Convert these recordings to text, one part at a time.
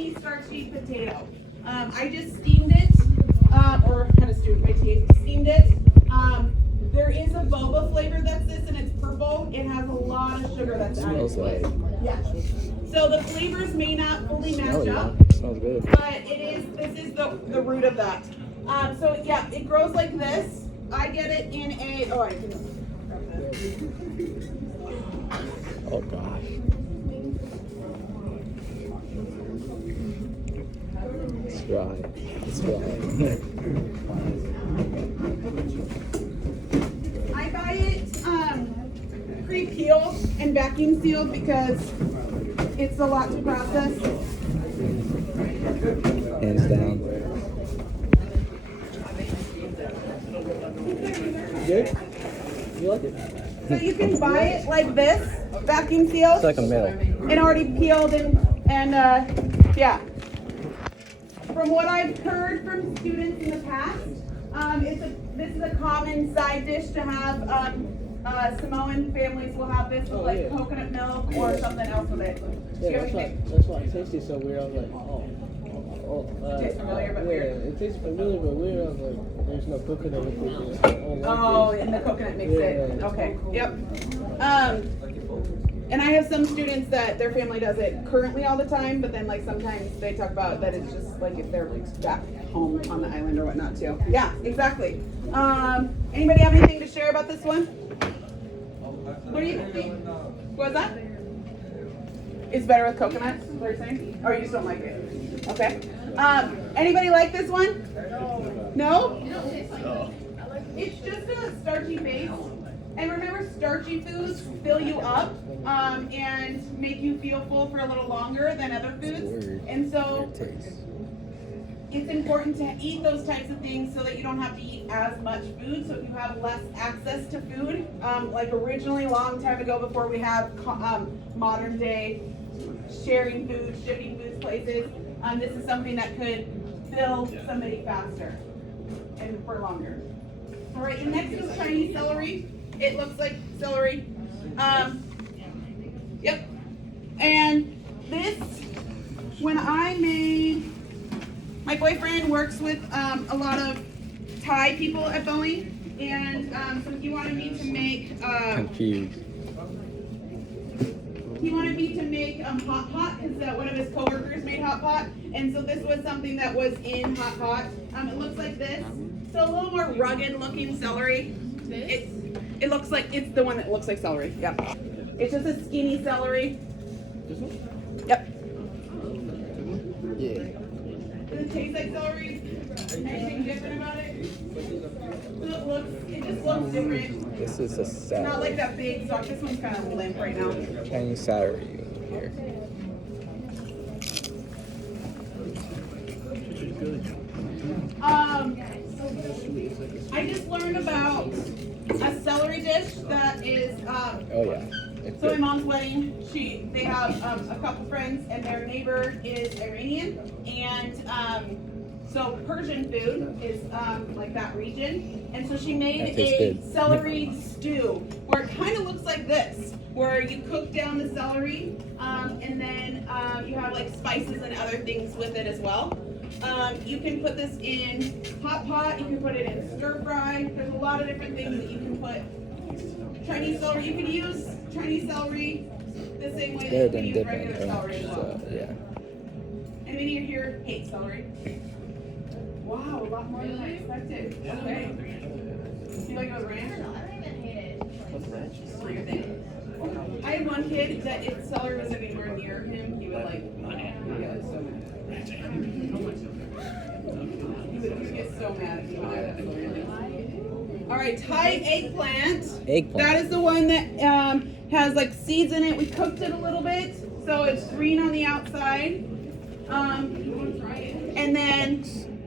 skinny starchy potato. I just steamed it, or kind of stewed my tea, steamed it. There is a boba flavor that's this, and it's purple. It has a lot of sugar that's added to it. Yeah. So the flavors may not fully match up. Smells good. But this is the root of that. So yeah, it grows like this. I get it in a, I can grab this. Oh gosh. It's dry. It's dry. I buy it pre-peeled and vacuum sealed because it's a lot to process. Hands down. Good? You like it? So you can buy it like this, vacuum sealed, It's like a mill. and already peeled and yeah. From what I've heard from students in the past, this is a common side dish to have. Samoan families will have this with like coconut milk or something else with it. Yeah, that's why it tasted so weird. I was like, It tastes familiar but weird. It tastes familiar but weird. I was like, there's no coconut with it. Oh, and the coconut makes it. Yeah. Okay. Yep. And I have some students that their family does it currently all the time, but then like sometimes they talk about that it's just like if they're like back home on the island or whatnot too. Yeah, exactly. Anybody have anything to share about this one? What do you think? What's that? It's better with coconut, is what you're saying? Or you just don't like it? Okay. Anybody like this one? No? It's just a starchy base. And remember, starchy foods fill you up and make you feel full for a little longer than other foods. And so it's important to eat those types of things so that you don't have to eat as much food. So if you have less access to food, like originally a long time ago before we have modern day sharing food, shipping foods places, this is something that could fill somebody faster and for longer. All right, and next is Chinese celery. It looks like celery. Yep. And this, when I made, my boyfriend works with a lot of Thai people at Boeing, and so he wanted me to make Confused. hot pot because one of his coworkers made hot pot, and so this was something that was in hot pot. It looks like this, so a little more rugged looking celery. It looks like it's the one that looks like celery. Yep. It's just a skinny celery. Yep. Yeah. Does it taste like celery? Anything different about it? It just looks different. This is a Not salad. like that big stalk. This one's kind of limp right now. Chinese celery here. I just learned about a celery dish that is. Oh yeah. It's So my good. mom's wedding, they have a couple friends, and their neighbor is Iranian, and so Persian food is like that region, and so she made That tastes a good. celery stew where it kind of looks like this, where you cook down the celery, and then you have like spices and other things with it as well. You can put this in hot pot, you can put it in stir fry. There's a lot of different things that you can put. Chinese celery, you can use Chinese celery the same way Better that you than can use dipping. regular celery as well. So yeah. And many of you here hate celery. Wow, a lot more than I expected. Okay. You like it with ranch? I don't even hate it. It's like your thing. I had one kid that if celery was anywhere near him, he would like, get so mad. He would get so mad if he would have celery. All right, Thai eggplant. Eggplant. That is the one that has like seeds in it. We cooked it a little bit, so it's green on the outside, and then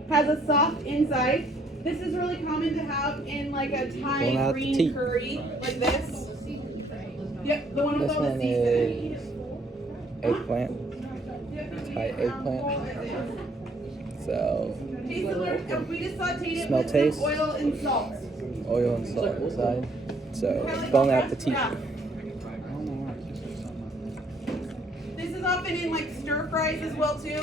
has a soft inside. This is really common to have in like a Going Thai out the green teeth. curry, like this. Yep, the one with This all the one seeds in it. Eggplant. Yep. Thai eggplant. So Tastes similar. We just sauteed it Smell, with taste. some oil and salt. oil and salt inside. So Kinda like bon okra? appetit. Yeah. This is off often in like stir fries as well too.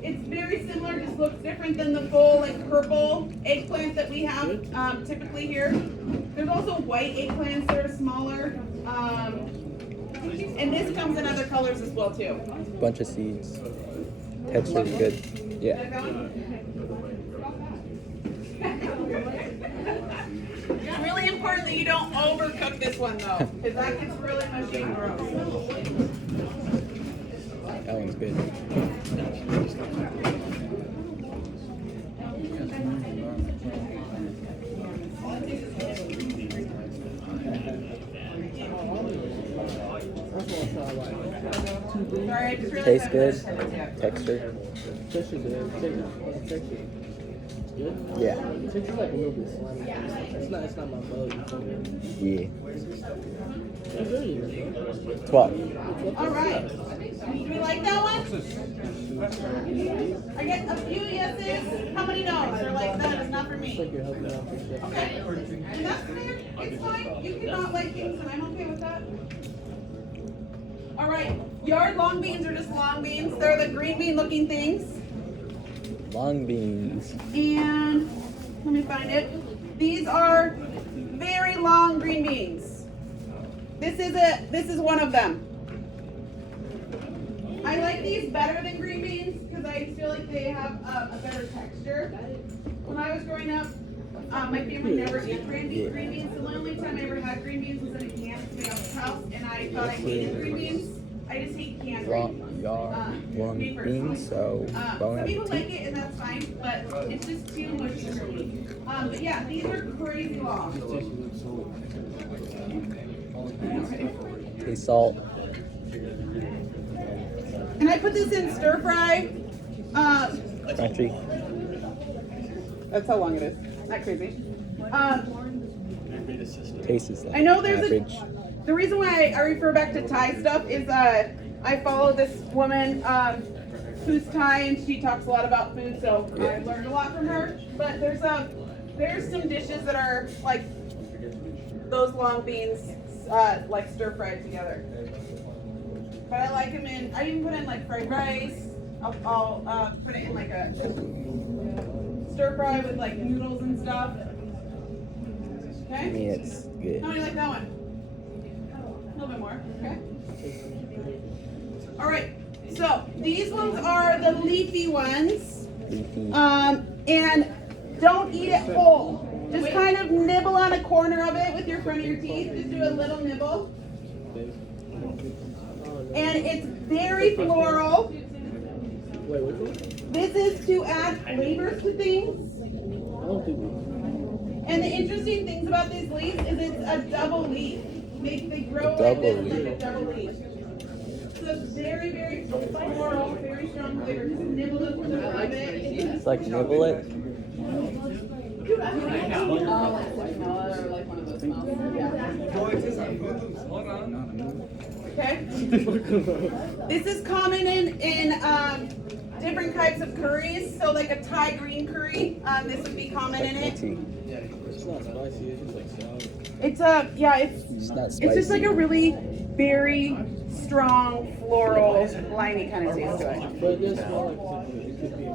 It's very similar, just looks different than the full like purple eggplant that we have typically here. There's also white eggplants that are smaller. And this comes in other colors as well too. Bunch of seeds. Texture's good. Yeah. It's really important that you don't overcook this one though, because that gets really mushy and gross. That one's good. Sorry, I just realized Tastes I've good. never tried this yet. Texture. Texture good. Texture. Good? Yeah. Texture's like a little bit slimy. It's not my bug. Yeah. It's really good. 12. All right. Do we like that one? I get a few yeses. How many no's? They're like, that is not for It's me. like you're helping out for sure. Okay. And that's fair. It's fine. You cannot like things, and I'm okay with that. All right. Yard long beans are just long beans. They're the green bean looking things. Long beans. And let me find it. These are very long green beans. This is one of them. I like these better than green beans because I feel like they have a better texture. When I was growing up, my family never ate green beans. So the only time I ever had green beans was in a can at my aunt's house, and I thought I hated green beans. I just hate canned green Long beans. beans, so bon Some people like appetit. it, and that's fine, but it's just too much for me. But yeah, these are crazy long. Taste salt. And I put this in stir fry. Country. That's how long it is. Not crazy. Tastes like I know there's average. the reason why I refer back to Thai stuff is I follow this woman who's Thai and she talks a lot about food, so Yeah. I learned a lot from her. But there's some dishes that are like those long beans like stir fried together. But I like them in. I even put in like fried rice. I'll put it in like a stir fry with like noodles and stuff. I Okay. mean, it's good. How many like that one? A little bit more. Okay. All right. So these ones are the leafy ones. Leafy. And don't eat it whole. Just kind of nibble on a corner of it with your front of your teeth. Just do a little nibble. And it's very floral. Wait, which one? This is to add flavors to things. I don't think we. And the interesting things about these leaves is it's a double leaf. They grow A like this, double like a leaf. double leaf. So it's very, very floral, very strong flavor. Just nibble it with a little bit. It's like nibble it. Okay. This is common in different types of curries. So like a Thai green curry, this would be common in it. Tea. It's not spicy. It's just like sour. It's It's not spicy. it's just like a really very strong floral limey kind of taste to it. But it does smell like it could be a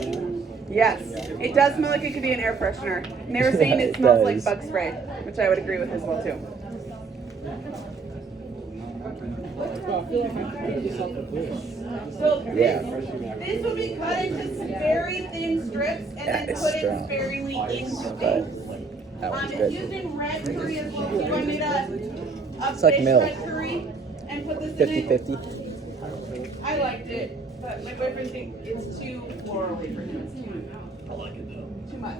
good. Yes, it does smell like it could be an air freshener. And they were saying it It smells does. like bug spray, which I would agree with as well too. But I feel like I could pick this off of this. So Yeah. this would be cut into very thin strips and That then is put in strong. sparingly into But things. that one's It's used good. in red curry as well too. I made a It's like fish milk. red curry and put this in 50-50. it. I liked it, but my boyfriend thinks it's too florally for him. It's too, I like it though. too much.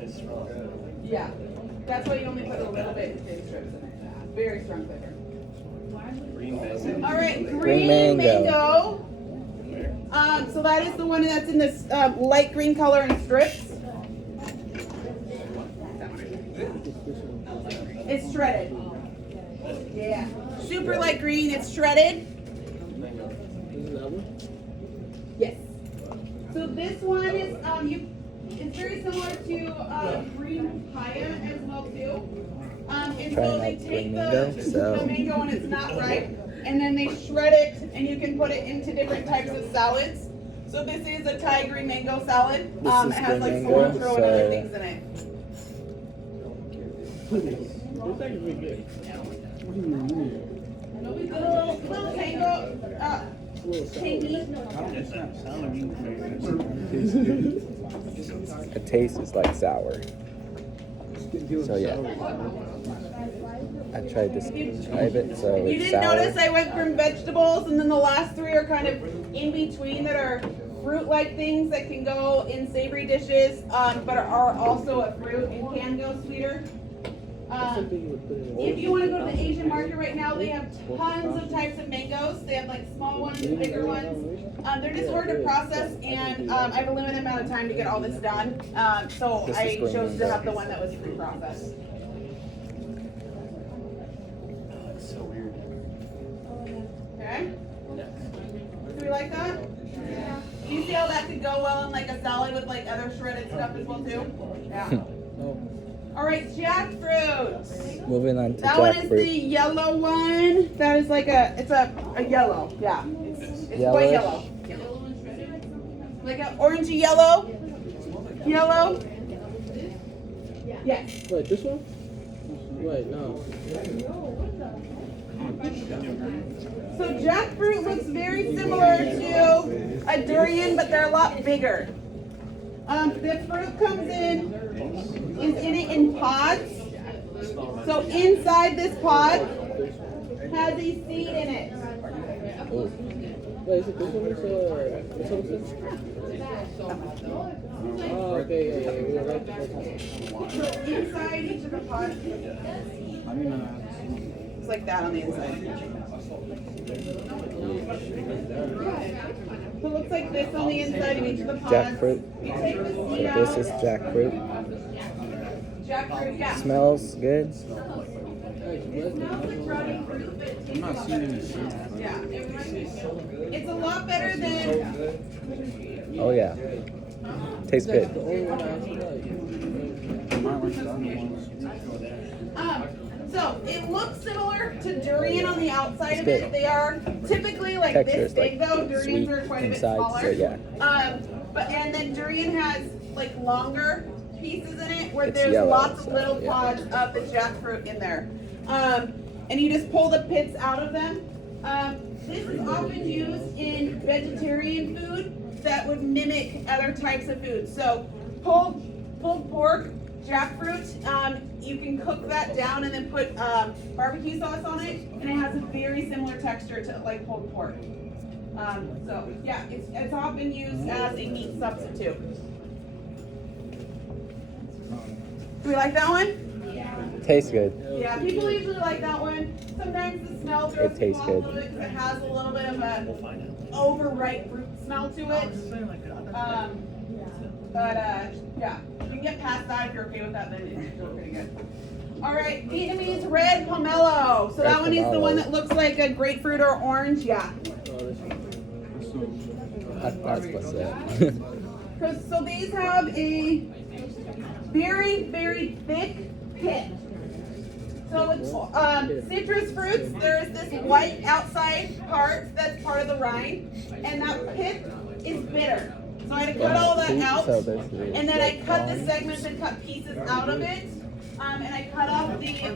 It's strong. Yeah, that's why you only put a little bit in thin strips in it. Very strong flavor. Green mango. All right, Green green mango. mango. So that is the one that's in this light green color in strips. It's shredded. Yeah. Super light green. It's shredded. This is that one? Yes. So this one is it's very similar to green papaya as well too. And Trying so they out the take mango, the so- mango when it's not ripe, and then they shred it, and you can put it into different types of salads. So this is a Thai green mango salad. This It is has green like mango, cilantro and other so- things in it. It's actually good. Little tango, tangy. It tastes like sour. So yeah. I tried to describe it, so You it's didn't sour. notice I went from vegetables, and then the last three are kind of in between that are fruit-like things that can go in savory dishes, but are also a fruit and can go sweeter. Something you would put in If you want to go to the Asian market right now, they have tons of types of mangoes. They have like small ones and bigger ones. They're just hard to process, and I have a limited amount of time to get all this done. So This is I green chose to mango. have the one that was pre-processed. Oh, it's so weird. Okay? Do we like that? Do you see how that could go well in like a salad with like other shredded stuff as well too? Yeah. All right, jackfruit. Moving on to That one is the jackfruit. yellow one. That is like it's a yellow. Yeah. It's quite Yellowish? yellow. Like an orangey yellow. Yellow. Yes. Wait, this one? Wait, no. So jackfruit looks very similar to a durian, but they're a lot bigger. The fruit comes is in it in pods. So inside this pod has a seed in it. Ooh. Wait, is it this one? This one? Oh, okay, yeah. We were right the first time. So inside each of the pods, it's like that on the inside. So it looks like this on the inside of each of the pods. Jackfruit. You take the So seed out. this is jackfruit. Jackfruit, yeah. Smells good. Smells like rotting fruit, but it tastes a lot better. Yeah, it's a lot better than. Oh yeah. Tastes That's good. the only one I actually like. So it looks similar to durian on the outside of It's it. good. They are typically like Texture this is big like though. Durians sweet are quite a bit inside, smaller. so yeah. And then durian has like longer pieces in it where It's there's yellow, lots of so, little yeah. pods of the jackfruit in there. And you just pull the pits out of them. This is often used in vegetarian food that would mimic other types of food. So pulled pork, jackfruit, you can cook that down and then put barbecue sauce on it, and it has a very similar texture to like pulled pork. So yeah, it's often used as a meat substitute. Do we like that one? Tastes good. Yeah, people usually like that one. Sometimes the smell throws It tastes people off a good. little bit because it has a little bit of We'll a find out. overripe fruit smell to it. Yeah, you can get past that if you're okay with that, then it's still pretty good. All right, Vietnamese red pomelo. So that Red one is the pomelo. one that looks like a grapefruit or orange. Yeah. That's what's it. So these have a very, very thick pit. So with citrus fruits, there is this white outside part that's part of the rind, and that pit is bitter. So I had to cut all that out, So there's the and then I red cut the palm. segments and cut pieces out of it, and I cut off the skin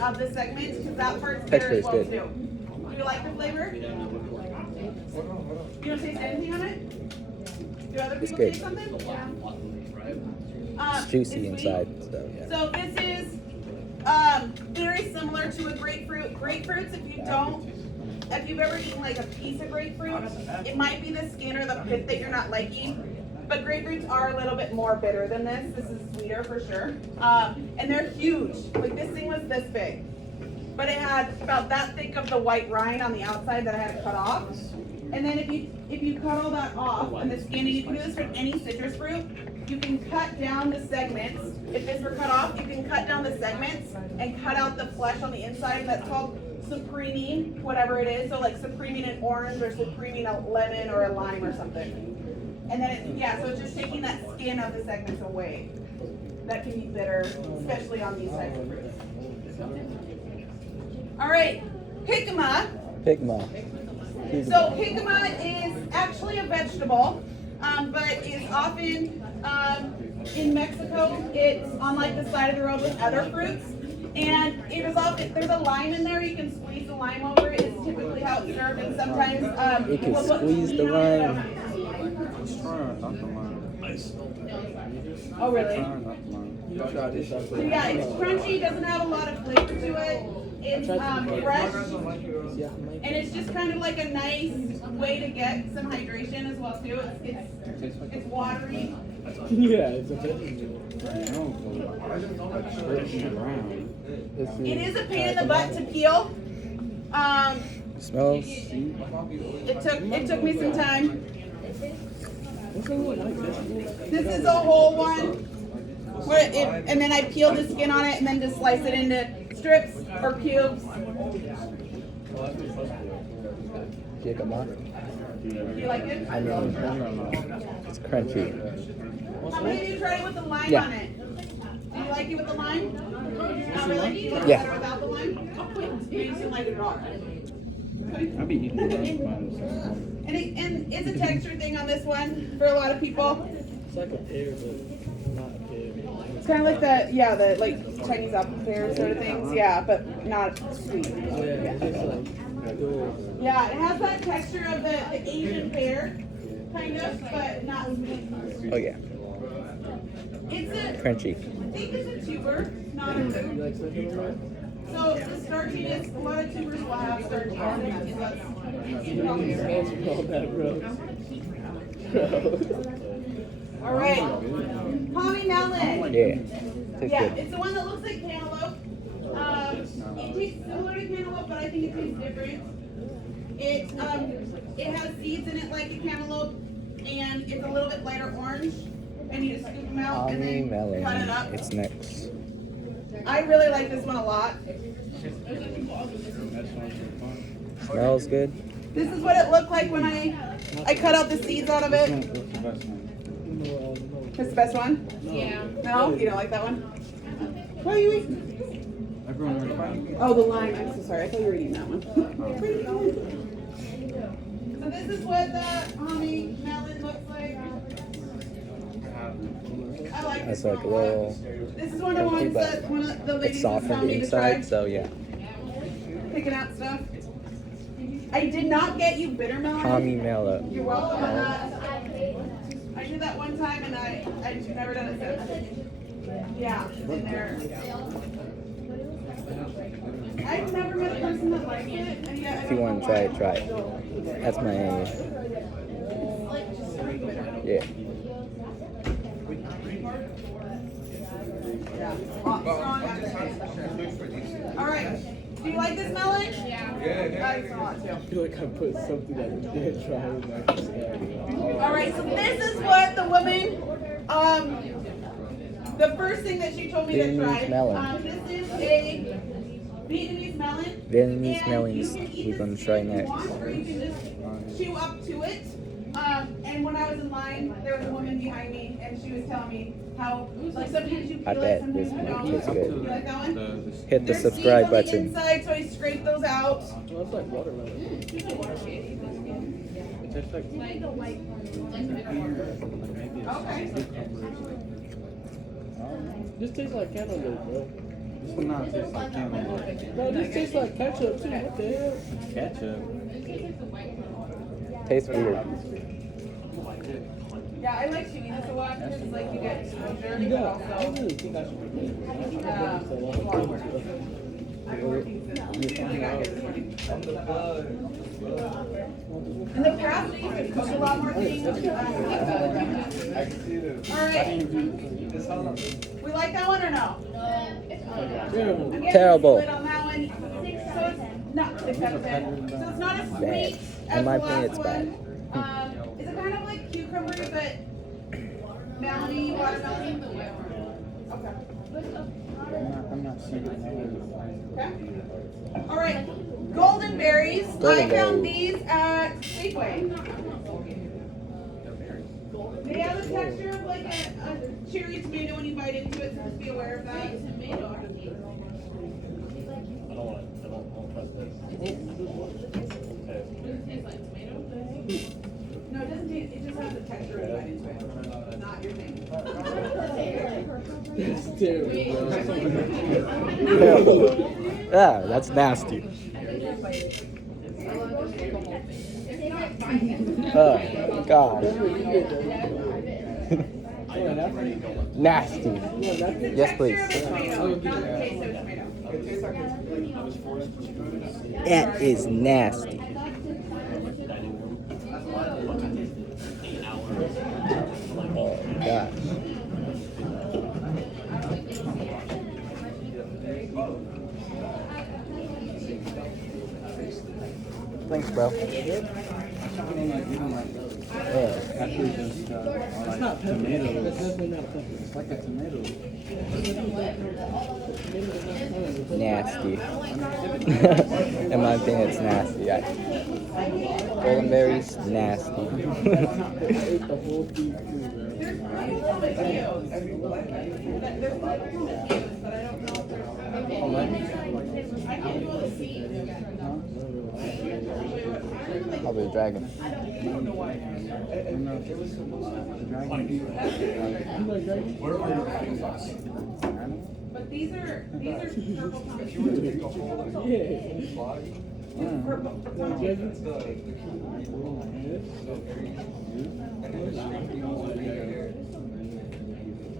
of the segments because that part's bitter Texture as is well good. too. Do you like the flavor? You don't taste anything on it? Do other It's people good. taste something? It's juicy It's sweet. inside, so yeah. So this is very similar to a grapefruit. Grapefruits, if you've ever eaten like a piece of grapefruit, it might be the skin or the pit that you're not liking. But grapefruits are a little bit more bitter than this. This is sweeter for sure. And they're huge. Like this thing was this big. But it had about that thick of the white rind on the outside that I had to cut off. And then if you cut all that off and the skin, and you can do this for any citrus fruit, you can cut down the segments. If this were cut off, you can cut down the segments and cut out the flesh on the inside, and that's called supreming, whatever it is. So like supreming an orange or supreming a lemon or a lime or something. And then so it's just taking that skin of the segments away. That can be bitter, especially on these types of fruits. All right, jicama. Pigma. So jicama is actually a vegetable, but is often in Mexico. It's on like the side of the road with other fruits, and it is often there's a lime in there. You can squeeze the lime over. It's typically how it's served, and sometimes You can people put squeeze the tahini on it. lime. Oh really? You try this out there. Yeah, it's crunchy. Doesn't have a lot of flavor to it. It's fresh, Yeah, Mike. and it's just kind of like a nice way to get some hydration as well too. It's watery. Yeah, it's a vegetable. It is a pain in the butt to peel. Smells. It took me some time. What's wrong with like vegetable? This is a whole one. And then I peel the skin on it and then just slice it into strips or cubes. Jicama. Do you like it? I mean, it's crunchy. How many of you tried it with the lime Yeah. on it? Do you like it with the lime? Not really? Do you like it Yeah. better without the lime? You just don't like it raw. I'll be eating it. And it's a texture thing on this one for a lot of people. It's like a pear, but not a pear. It's kind of like the like Chinese apple pear sort of things. Yeah, but not sweet. Oh yeah, it's just like dual. Yeah, it has that texture of the Asian pear, kind of, but not sweet. Oh yeah, It's a, crunchy. I think it's a tuber, not a You root. like something like that? So the starchiness, a lot of tubers will have starchiness in it. So that's Smells all that, bro. all right. Pommy melon. Yeah, tastes Yeah, good. it's the one that looks like cantaloupe. It tastes similar to cantaloupe, but I think it tastes different. It has seeds in it like a cantaloupe, and it's a little bit lighter orange. And you just scoop them out and Pommy then cut it melon. up. It's next. I really like this one a lot. Smells good. This is what it looked like when I cut out the seeds out of it. It's the best one? Yeah. No? You don't like that one? What are you eating? Oh, the lime. I'm so sorry. I thought you were eating that one. So this is what the pommy melon looks like. I like this It's like one a a lot. little. This is one of the ones that one of the It's ladies soft was from telling the me to try. inside, so yeah. Picking out stuff. I did not get you bitter melon. Pommy melon. You're welcome on that. I did that one time and I've never done it since. Yeah, in there. I've never met a person that likes it, and yet I If you don't want know to try why. it, try it. That's my. Yeah. Yeah. Strong accent. All right. Do you like this melon? Yeah. I like it a lot too. I feel like I put something that you did try in my salad. All right, so this is what the woman, the first thing that she told me to Vietnamese try. melon. This is a Vietnamese melon. Vietnamese And melons you can eat we're this gonna try if you next. want, or you can just chew up to it. And when I was in line, there was a woman behind me, and she was telling me how, like, sometimes you I peel it, bet sometimes this you might don't. taste good. You like that one? Hit the There's subscribe seeds on the button. inside, so I scrape those out. Oh, it's like watermelon. It tastes like Okay. this tastes like cantaloupe, bro. This one not tastes like cantaloupe. No, this tastes like ketchup too. What the hell? Ketchup. Tastes weird. Yeah, I like chewing this a lot because like you get exposure, You but got. I also really think I should be doing it. yeah, So long. I'm working since I got here this morning. In the past, I used to cook a lot more things. Alright. We like that one or no? Terrible. I'm getting Terrible. a split on that one. So it's not 6 out of 10. So it's not as sweet as In my the opinion, last it's one. bad. Is it kind of like cucumber but melony, watermelon? Okay. I'm not seeing it. Okay. All right. Golden berries. Golden I found berries. these at Safeway. They have the texture of like a cherry tomato when you bite into it, so just be aware of that. No, it doesn't taste, it just has the texture and bite into it. Not your thing. It's terrible, bro. Yeah, that's nasty. Oh, God. Nasty. Yes, please. That is nasty. Oh, gosh. Thanks, bro. You don't like Yeah. actually just It's not pepper. tomatoes. That's definitely not pepper. It's like a tomato. Nasty. In my opinion, it's nasty. Golden berries, nasty. I ate the whole thing too, Probably a dragon. And, dragon beef. bro. You like dragon? But these are purple pumpkins. Yeah. Purple. Like dragon?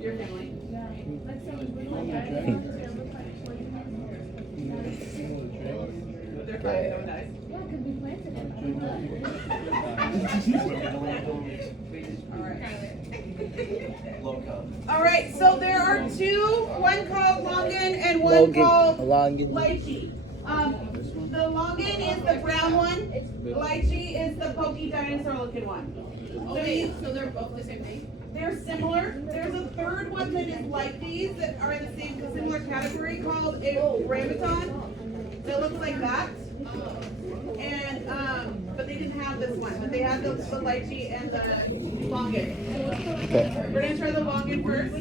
Your family. They're fine, no one dies. All right, so there are two, one called Longan and one called Lychee. The Longan is the brown one, Lychee is the pokey dinosaur looking one. So they're both the same thing? They're similar. There's a third one that is like these that are in the same similar category called a Rambutan that looks like that. And but they didn't have this one, but they had the lychee and the longan. Okay. We're gonna try the longan first.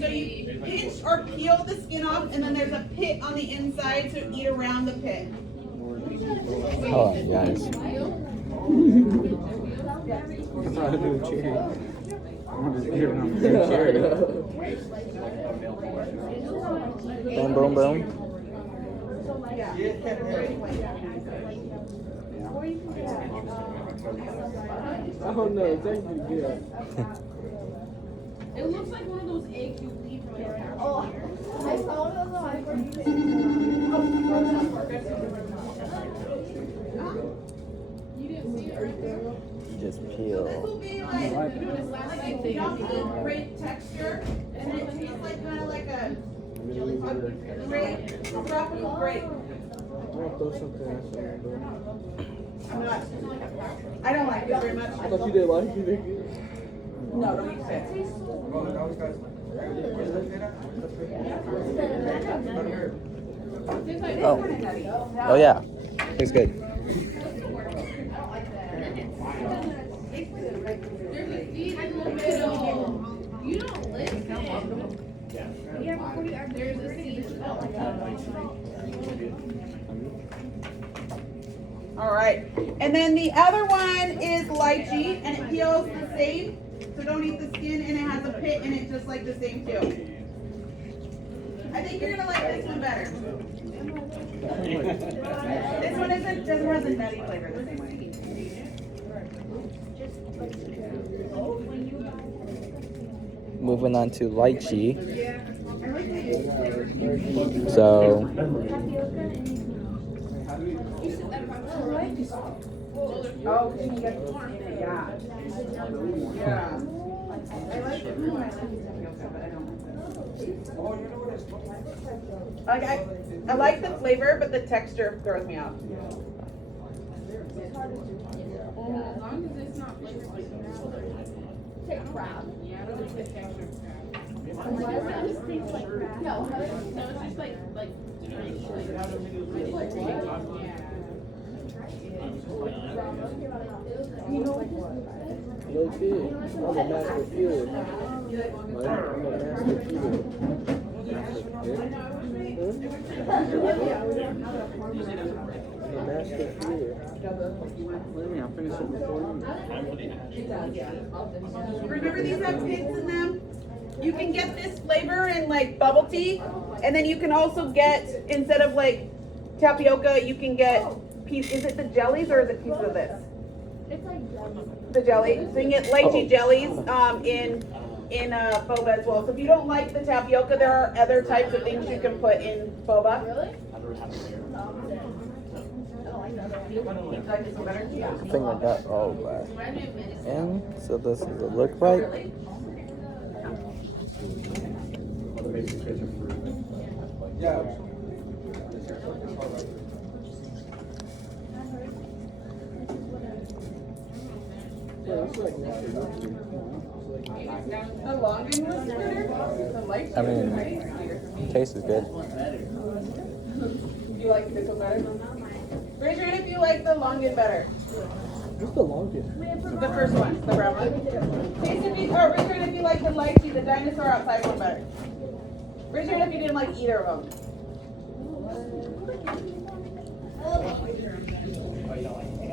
So you pinch or peel the skin off, and then there's a pit on the inside, so eat around the pit. Oh, guys. That's how I do a cherry. I want to hear it on the cherry. Boom, boom, boom. I don't know. It's actually good. It looks like one of those eggs you leave from your house. Oh, I saw it on the You didn't see it right there? Just This peel. will be like yummy, great texture, and it tastes like kind of like a grape, tropical grape. I'm gonna throw something else in there, bro. I'm not. I don't like it very much. I thought you didn't like it. No, don't eat it. Oh. Oh, yeah. Tastes good. There's a seed in the middle. You don't listen. There's a seed. All right, and then the other one is lychee, and it peels the same. So don't eat the skin, and it has a pit in it just like the same too. I think you're gonna like this one better. This one doesn't have the nutty flavor the same way. Moving on to lychee. So, Oh, you get yeah. Yeah. I like it. I like tapioca, but I don't like this. I like the flavor, but the texture throws me off. As long as it's not flavored like crab. Yeah, I don't like the texture of crab. No, it's just like No kid. I'm a master peeler. I'm a master peeler. The master fluid. I'll finish it before you. Remember these have hints in them? You can get this flavor in like bubble tea, and then you can also get, instead of like tapioca, you can get is it the jellies or is it pieces of this? It's like The jelly. So you can get lychee jellies in boba as well. So if you don't like the tapioca, there are other types of things you can put in boba. really? I think I got all that. And so this is it look like. Yeah, that's like master fluid. The Longan was better. The lychee. I mean, taste is good. You like this one better? Raise your hand if you like the Longan better. What's the longest? The first one, the brown one. Raise your hand if you like the lychee, the dinosaur outside one better. Raise your hand if you didn't like either of them.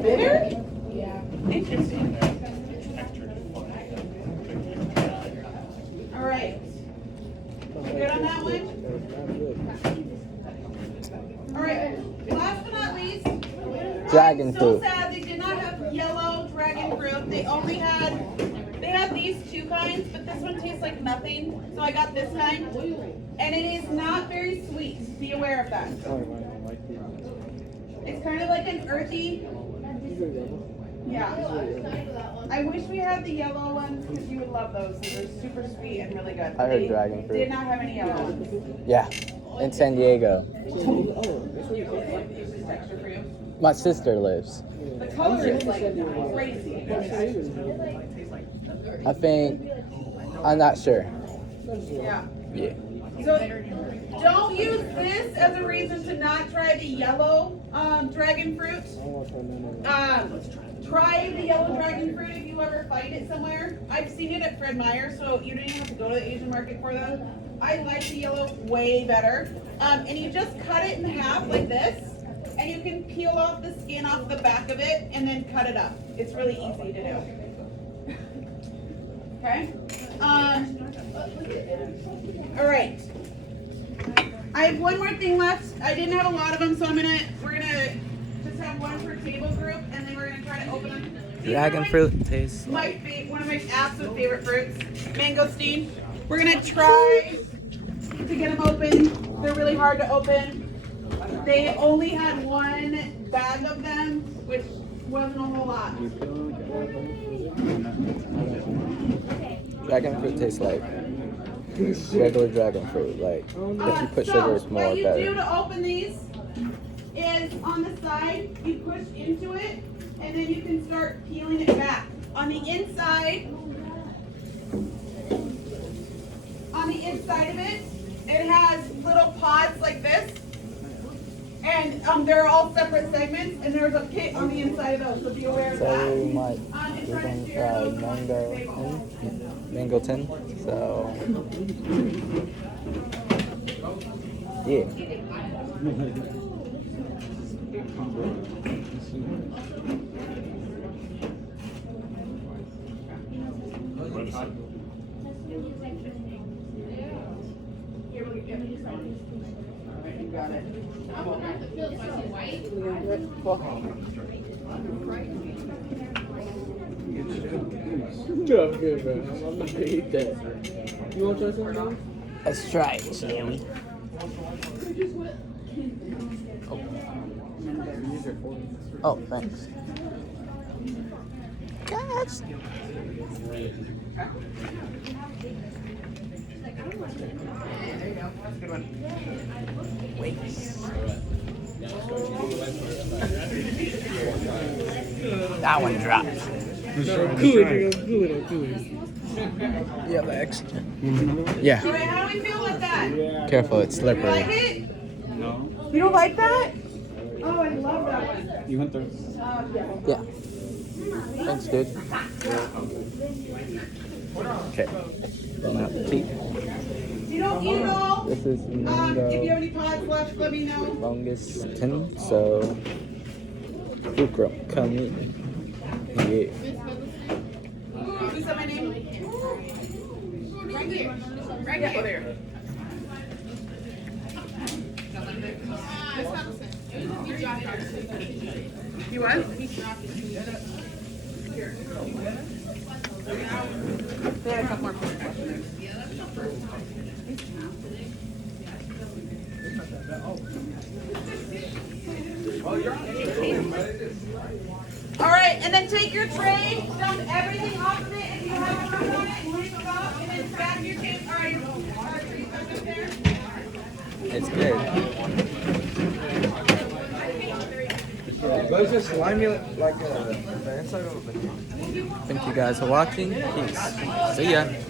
Bitter? Yeah. Interesting. All right. Good on that one? All right. Last but not least, Dragon I'm so fruit. sad they did not have yellow dragon fruit. They had these two kinds, but this one tastes like nothing. So I got this kind, and it is not very sweet. Be aware of that. It's kind of like an earthy. Yeah. I wish we had the yellow ones because you would love those. They're super sweet and really good. I heard They dragon fruit. Did not have any yellow ones. Yeah, in San Diego. Is this texture for you? My sister lives. The color is like crazy. I think. I'm not sure. Yeah. Yeah. So don't use this as a reason to not try the yellow dragon fruit. Try the yellow dragon fruit if you ever find it somewhere. I've seen it at Fred Meyer, so you don't even have to go to the Asian market for them. I like the yellow way better. And you just cut it in half like this, and you can peel off the skin off the back of it and then cut it up. It's really easy to do. Okay? All right. I have one more thing left. I didn't have a lot of them, so we're gonna just have one per table group, and then we're gonna try to open them. These are Dragon fruit tastes. one of my absolute favorite fruits, mangosteen. We're gonna try to get them open. They're really hard to open. They only had one bag of them, which wasn't a whole lot. Dragon fruit tastes like regular dragon fruit. Like if you put sugar, it's more what you do better. to open these is on the side, you push into it, and then you can start peeling it back. On the inside of it, it has little pods like this. And they're all separate segments, and there's a kit on the inside of those, so be aware of that. So we might And we're try to gonna share try those amongst the table. mangosteen. So yeah. You got it. Yeah, I'm good, bro. I'm not gonna eat that. You want to try something? Let's try it, shall we? Oh, thanks. Gosh. There you go. That's a good one. That one dropped. No, cool it, cool it, cool it. You have extra? Yeah. All right, how do we feel with that? Careful, it's You like slippery. it? No. You don't like that? Oh, I love that one. You went there. Yeah. Thanks, dude. Okay. Bon appetit. Do you don't eat it all. This is If you mango have any pods left, let me know. longustan. So, Bukram, come in. Yeah. Who said my name? Right here. Right here. There. You what? Here. They had a couple more questions. All right, and then take your tray, dump everything off of it if you have room on it, leave it up, and then back your table. All right, up there. It's good. Those just slimy like the inside of a banana. Thank you guys for watching. Peace. See ya.